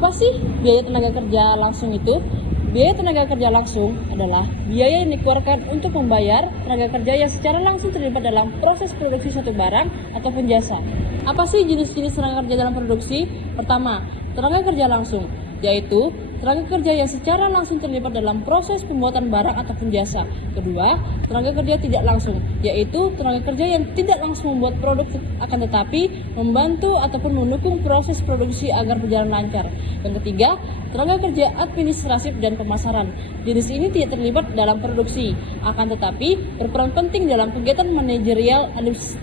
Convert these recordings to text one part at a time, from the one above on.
Apa sih biaya tenaga kerja langsung itu? Biaya tenaga kerja langsung adalah biaya yang dikeluarkan untuk membayar tenaga kerja yang secara langsung terlibat dalam proses produksi suatu barang ataupun jasa. Apa sih jenis-jenis tenaga kerja dalam produksi? Pertama, tenaga kerja langsung, yaitu tenaga kerja yang secara langsung terlibat dalam proses pembuatan barang ataupun jasa. Kedua, tenaga kerja tidak langsung, yaitu tenaga kerja yang tidak langsung membuat produk akan tetapi membantu ataupun mendukung proses produksi agar berjalan lancar. Yang ketiga, tenaga kerja administratif dan pemasaran. Jenis ini tidak terlibat dalam produksi, akan tetapi berperan penting dalam kegiatan manajerial,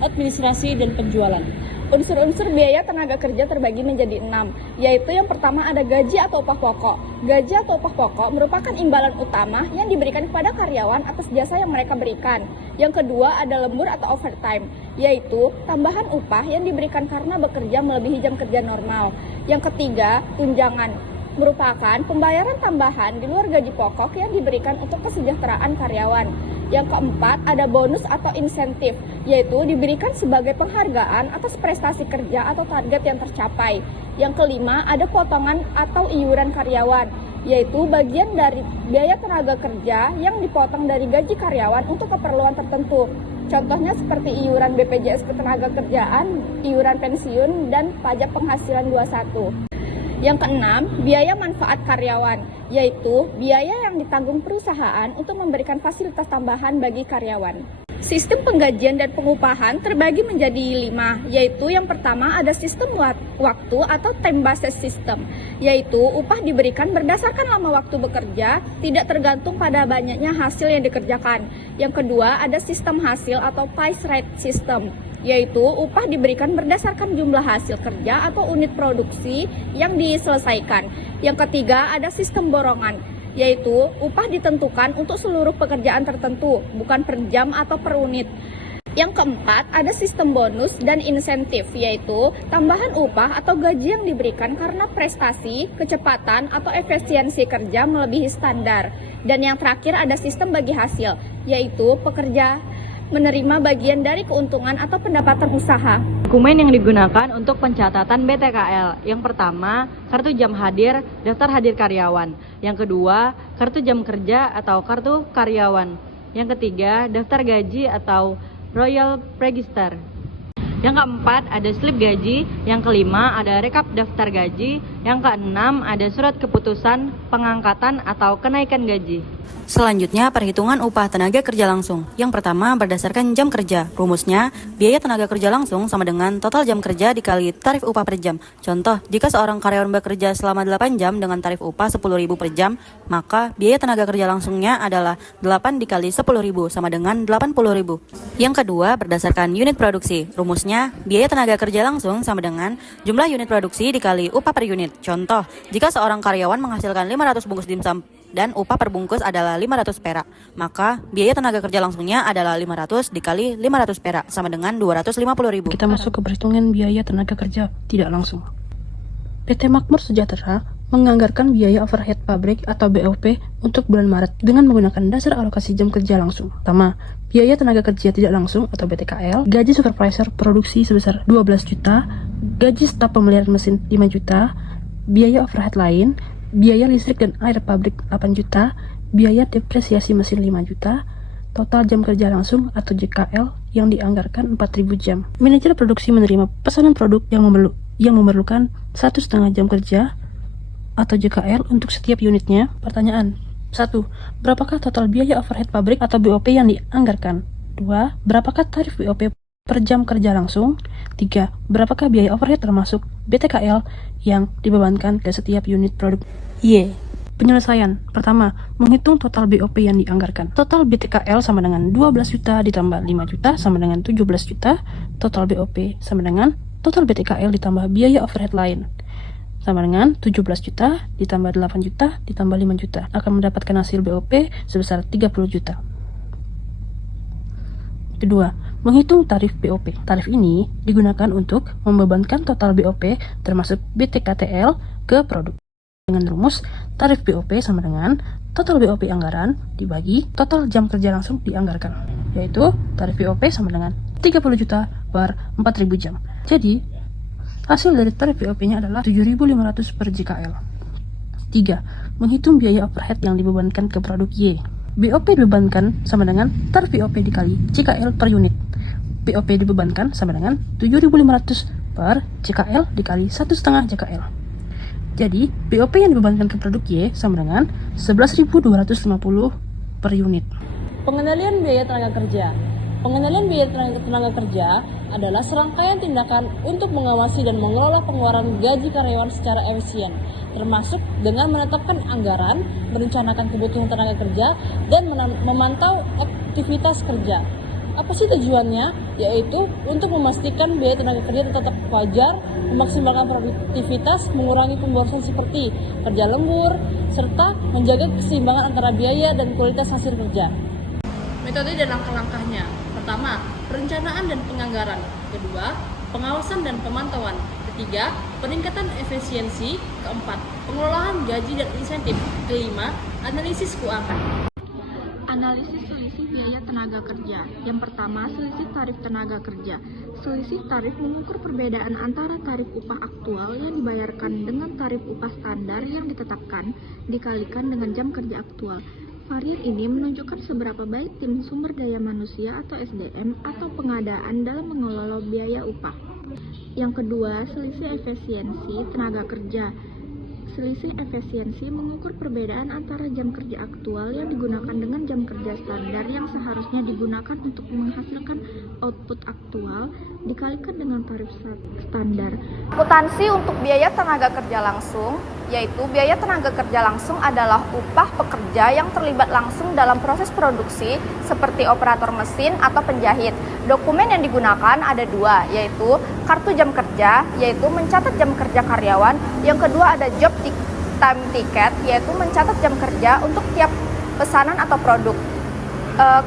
administrasi, dan penjualan. Unsur-unsur biaya tenaga kerja terbagi menjadi 6, yaitu yang pertama ada gaji atau upah pokok. Gaji atau upah pokok merupakan imbalan utama yang diberikan kepada karyawan atas jasa yang mereka berikan. Yang kedua ada lembur atau overtime, yaitu tambahan upah yang diberikan karena bekerja melebihi jam kerja normal. Yang ketiga, tunjangan merupakan pembayaran tambahan di luar gaji pokok yang diberikan untuk kesejahteraan karyawan. Yang keempat, ada bonus atau insentif, yaitu diberikan sebagai penghargaan atas prestasi kerja atau target yang tercapai. Yang kelima, ada potongan atau iuran karyawan, yaitu bagian dari biaya tenaga kerja yang dipotong dari gaji karyawan untuk keperluan tertentu. Contohnya seperti iuran BPJS Ketenagakerjaan, iuran pensiun, dan pajak penghasilan 21. Yang keenam, biaya manfaat karyawan, yaitu biaya yang ditanggung perusahaan untuk memberikan fasilitas tambahan bagi karyawan. Sistem penggajian dan pengupahan terbagi menjadi 5, yaitu yang pertama ada sistem waktu atau time based system, yaitu upah diberikan berdasarkan lama waktu bekerja, tidak tergantung pada banyaknya hasil yang dikerjakan. Yang kedua ada sistem hasil atau price rate system, yaitu upah diberikan berdasarkan jumlah hasil kerja atau unit produksi yang diselesaikan. Yang ketiga ada sistem borongan, yaitu upah ditentukan untuk seluruh pekerjaan tertentu, bukan per jam atau per unit. Yang keempat, ada sistem bonus dan insentif, yaitu tambahan upah atau gaji yang diberikan karena prestasi, kecepatan, atau efisiensi kerja melebihi standar. Dan yang terakhir ada sistem bagi hasil, yaitu pekerja menerima bagian dari keuntungan atau pendapatan usaha. Dokumen yang digunakan untuk pencatatan BTKL. Yang pertama, kartu jam hadir, daftar hadir karyawan. Yang kedua, kartu jam kerja atau kartu karyawan. Yang ketiga, daftar gaji atau Royal Register. Yang keempat, ada slip gaji. Yang kelima, ada rekap daftar gaji. Yang keenam, ada surat keputusan pengangkatan atau kenaikan gaji. Selanjutnya, perhitungan upah tenaga kerja langsung. Yang pertama, berdasarkan jam kerja. Rumusnya, biaya tenaga kerja langsung sama dengan total jam kerja dikali tarif upah per jam. Contoh, jika seorang karyawan bekerja selama 8 jam dengan tarif upah 10.000 per jam, maka biaya tenaga kerja langsungnya adalah 8 dikali 10.000 sama dengan 80.000. Yang kedua, berdasarkan unit produksi. Rumusnya, biaya tenaga kerja langsung sama dengan jumlah unit produksi dikali upah per unit. Contoh, jika seorang karyawan menghasilkan 500 bungkus dimsum dan upah per bungkus adalah 500 perak, maka biaya tenaga kerja langsungnya adalah 500 dikali 500 perak sama dengan 250.000. Kita masuk ke perhitungan biaya tenaga kerja tidak langsung. PT Makmur Sejahtera menganggarkan biaya overhead pabrik atau BOP untuk bulan Maret dengan menggunakan dasar alokasi jam kerja langsung. Pertama, biaya tenaga kerja tidak langsung atau BTKL, gaji supervisor produksi sebesar 12 juta, gaji staf pemeliharaan mesin 5 juta, biaya overhead lain, biaya listrik dan air pabrik 8 juta, biaya depresiasi mesin 5 juta, total jam kerja langsung atau JKL yang dianggarkan 4.000 jam. Manajer produksi menerima pesanan produk yang memerlukan 1,5 jam kerja atau JKL untuk setiap unitnya. Pertanyaan: 1. Berapakah total biaya overhead pabrik atau BOP yang dianggarkan? 2. Berapakah tarif BOP per jam kerja langsung? 3. Berapakah biaya overhead termasuk BTKL yang dibebankan ke setiap unit produk? Y. Penyelesaian. Pertama, menghitung total BOP yang dianggarkan. Total BTKL sama dengan 12 juta ditambah 5 juta sama dengan 17 juta. Total BOP sama dengan total BTKL ditambah biaya overhead lain sama dengan 17 juta ditambah 8 juta ditambah 5 juta. Akan mendapatkan hasil BOP sebesar 30 juta. Kedua, menghitung tarif BOP. Tarif ini digunakan untuk membebankan total BOP termasuk BTKTL ke produk. Dengan rumus, tarif BOP sama dengan total BOP anggaran dibagi total jam kerja langsung dianggarkan, yaitu tarif BOP sama dengan 30 juta per 4.000 jam. Jadi, hasil dari tarif BOP-nya adalah 7.500 per JKL. 3. Menghitung biaya overhead yang dibebankan ke produk Y. BOP dibebankan sama dengan tarif BOP dikali CKL per unit. BOP dibebankan sama dengan 7.500 per CKL dikali 1,5 CKL. Jadi, BOP yang dibebankan ke produk Y sama dengan 11.250 per unit. Pengendalian biaya tenaga kerja. Pengendalian biaya tenaga kerja adalah serangkaian tindakan untuk mengawasi dan mengelola pengeluaran gaji karyawan secara efisien, termasuk dengan menetapkan anggaran, merencanakan kebutuhan tenaga kerja, dan memantau aktivitas kerja. Apa sih tujuannya? Yaitu untuk memastikan biaya tenaga kerja tetap wajar, memaksimalkan produktivitas, mengurangi pemborosan seperti kerja lembur, serta menjaga keseimbangan antara biaya dan kualitas hasil kerja. Metode dan langkah-langkahnya. Pertama, perencanaan dan penganggaran. Kedua, pengawasan dan pemantauan. Ketiga, peningkatan efisiensi. Keempat, pengelolaan gaji dan insentif. Kelima, analisis keuangan. Analisis selisih biaya tenaga kerja. Yang pertama, selisih tarif tenaga kerja. Selisih tarif mengukur perbedaan antara tarif upah aktual yang dibayarkan dengan tarif upah standar yang ditetapkan dikalikan dengan jam kerja aktual. Varian ini menunjukkan seberapa baik tim sumber daya manusia atau SDM atau pengadaan dalam mengelola biaya upah. Yang kedua, selisih efisiensi tenaga kerja. Selisih efisiensi mengukur perbedaan antara jam kerja aktual yang digunakan dengan jam kerja standar yang seharusnya digunakan untuk menghasilkan output aktual dikalikan dengan tarif standar. Akuntansi untuk biaya tenaga kerja langsung, yaitu biaya tenaga kerja langsung adalah upah pekerja yang terlibat langsung dalam proses produksi seperti operator mesin atau penjahit. Dokumen yang digunakan ada dua, yaitu kartu jam kerja, yaitu mencatat jam kerja karyawan. Yang kedua ada job time ticket, yaitu mencatat jam kerja untuk tiap pesanan atau produk.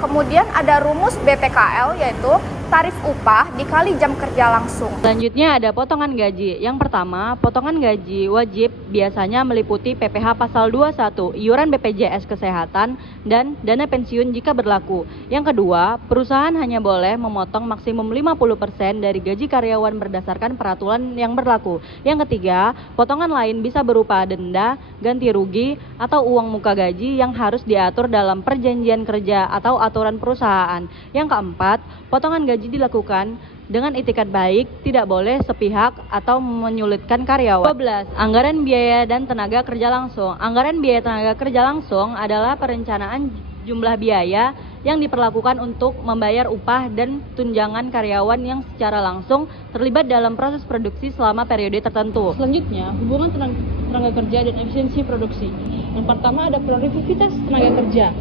Kemudian ada rumus BTKL, yaitu tarif upah dikali jam kerja langsung. Selanjutnya ada potongan gaji. Yang pertama, potongan gaji wajib biasanya meliputi PPh pasal 21, iuran BPJS Kesehatan, dan dana pensiun jika berlaku. Yang kedua, perusahaan hanya boleh memotong maksimum 50% dari gaji karyawan berdasarkan peraturan yang berlaku. Yang ketiga, potongan lain bisa berupa denda, ganti rugi, atau uang muka gaji yang harus diatur dalam perjanjian kerja atau aturan perusahaan. Yang keempat, potongan gaji dilakukan dengan itikat baik, tidak boleh sepihak atau menyulitkan karyawan. 12. Anggaran biaya dan tenaga kerja langsung. Anggaran biaya tenaga kerja langsung adalah perencanaan jumlah biaya yang diperlakukan untuk membayar upah dan tunjangan karyawan yang secara langsung terlibat dalam proses produksi selama periode tertentu. Selanjutnya, hubungan tenaga kerja dan efisiensi produksi. Yang pertama ada produktivitas tenaga kerja.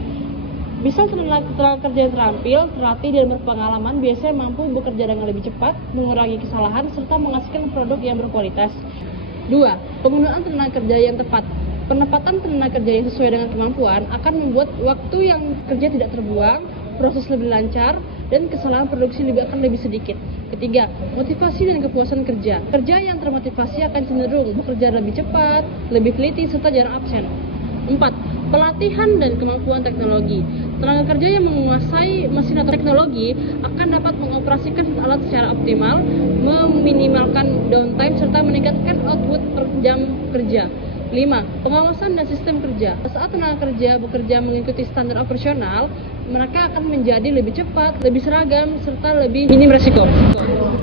Misal tenaga kerja yang terampil, terlatih, dan berpengalaman biasanya mampu bekerja dengan lebih cepat, mengurangi kesalahan, serta menghasilkan produk yang berkualitas. 2. Penggunaan tenaga kerja yang tepat. Penempatan tenaga kerja yang sesuai dengan kemampuan akan membuat waktu yang kerja tidak terbuang, proses lebih lancar, dan kesalahan produksi akan lebih sedikit. Ketiga, motivasi dan kepuasan kerja. Kerja yang termotivasi akan cenderung bekerja lebih cepat, lebih teliti, serta jarang absen. 4. Pelatihan dan kemampuan teknologi. Tenaga kerja yang menguasai mesin atau teknologi akan dapat mengoperasikan alat secara optimal, meminimalkan downtime, serta meningkatkan output per jam kerja. 5. Pengawasan dan sistem kerja. Saat tenaga kerja bekerja mengikuti standar operasional, mereka akan menjadi lebih cepat, lebih seragam, serta lebih minim resiko.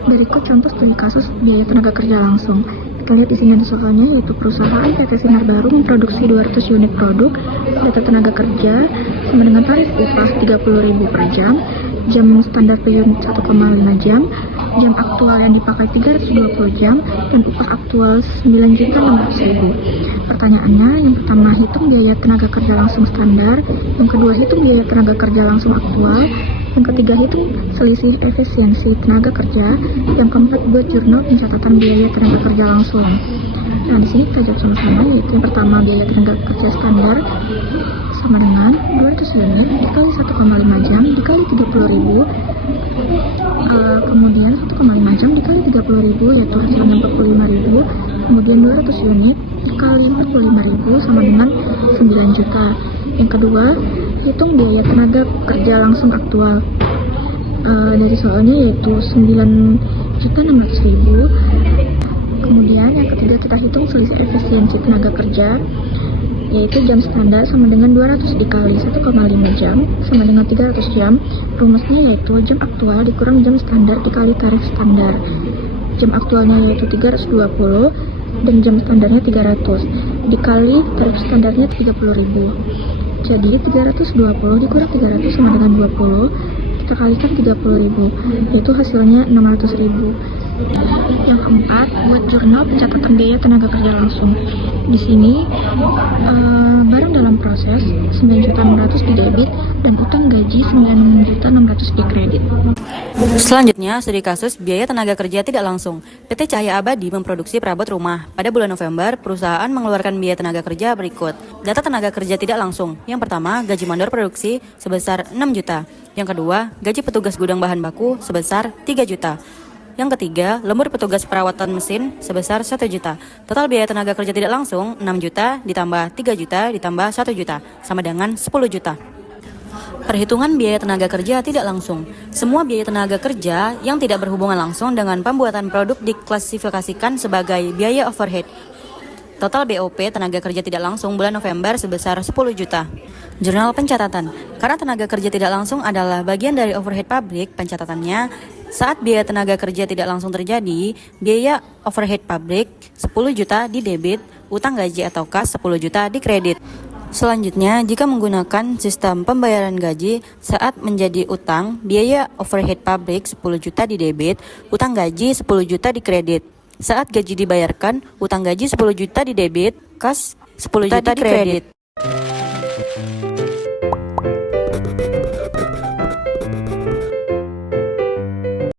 Berikut contoh studi kasus biaya tenaga kerja langsung. Kita lihat isinya di soalnya, yaitu perusahaan PT Sinar Baru memproduksi 200 unit produk, data tenaga kerja sama dengan tarif upah 30.000 per jam, jam standar per unit 1,5 jam, jam aktual yang dipakai 320 jam, dan upah aktual 9.600.000. Pertanyaannya, yang pertama hitung biaya tenaga kerja langsung standar, yang kedua hitung biaya tenaga kerja langsung aktual, yang ketiga hitung selisih efisiensi tenaga kerja, yang keempat buat jurnal pencatatan biaya tenaga kerja langsung. Nah, di sini kita jawab sama-sama, yaitu yang pertama biaya tenaga kerja standar sama dengan 200 unit dikali 1,5 jam dikali 30.000, kemudian 1,5 jam dikali 30.000 yaitu hasilnya 45.000, kemudian 200 unit dikali 45.000 sama dengan 9 juta. Yang kedua, hitung biaya tenaga kerja langsung aktual. Dari soalnya yaitu 9.600.000. Kemudian yang ketiga kita hitung selisih efisiensi tenaga kerja. standar sama dengan 200 dikali 1,5 jam sama dengan 300 jam. Rumusnya yaitu jam aktual dikurang jam standar dikali tarif standar. Jam aktualnya yaitu 320 dan jam standarnya 300 dikali tarif standarnya 30.000. Jadi 320 dikurang 300 sama dengan 20, kita kalikan 30.000, yaitu hasilnya 600.000. Yang keempat, buat jurnal pencatatan biaya tenaga kerja langsung. Di sini barang dalam proses 9.600.000 di debit dan utang gaji 9.600.000 di kredit. Selanjutnya, studi kasus biaya tenaga kerja tidak langsung. PT Cahaya Abadi memproduksi perabot rumah. Pada bulan November, perusahaan mengeluarkan biaya tenaga kerja berikut. Data tenaga kerja tidak langsung. Yang pertama, gaji mandor produksi sebesar 6 juta. Yang kedua, gaji petugas gudang bahan baku sebesar 3 juta. Yang ketiga, lembur petugas perawatan mesin sebesar 1 juta. Total biaya tenaga kerja tidak langsung 6 juta ditambah 3 juta ditambah 1 juta sama dengan 10 juta. Perhitungan biaya tenaga kerja tidak langsung. Semua biaya tenaga kerja yang tidak berhubungan langsung dengan pembuatan produk diklasifikasikan sebagai biaya overhead. Total BOP tenaga kerja tidak langsung bulan November sebesar 10 juta. Jurnal pencatatan. Karena tenaga kerja tidak langsung adalah bagian dari overhead pabrik, pencatatannya saat biaya tenaga kerja tidak langsung terjadi, biaya overhead pabrik 10 juta di debit, utang gaji atau kas 10 juta di kredit. Selanjutnya, jika menggunakan sistem pembayaran gaji saat menjadi utang, biaya overhead pabrik 10 juta di debit, utang gaji 10 juta di kredit. Saat gaji dibayarkan, utang gaji 10 juta di debit, kas 10 juta di kredit.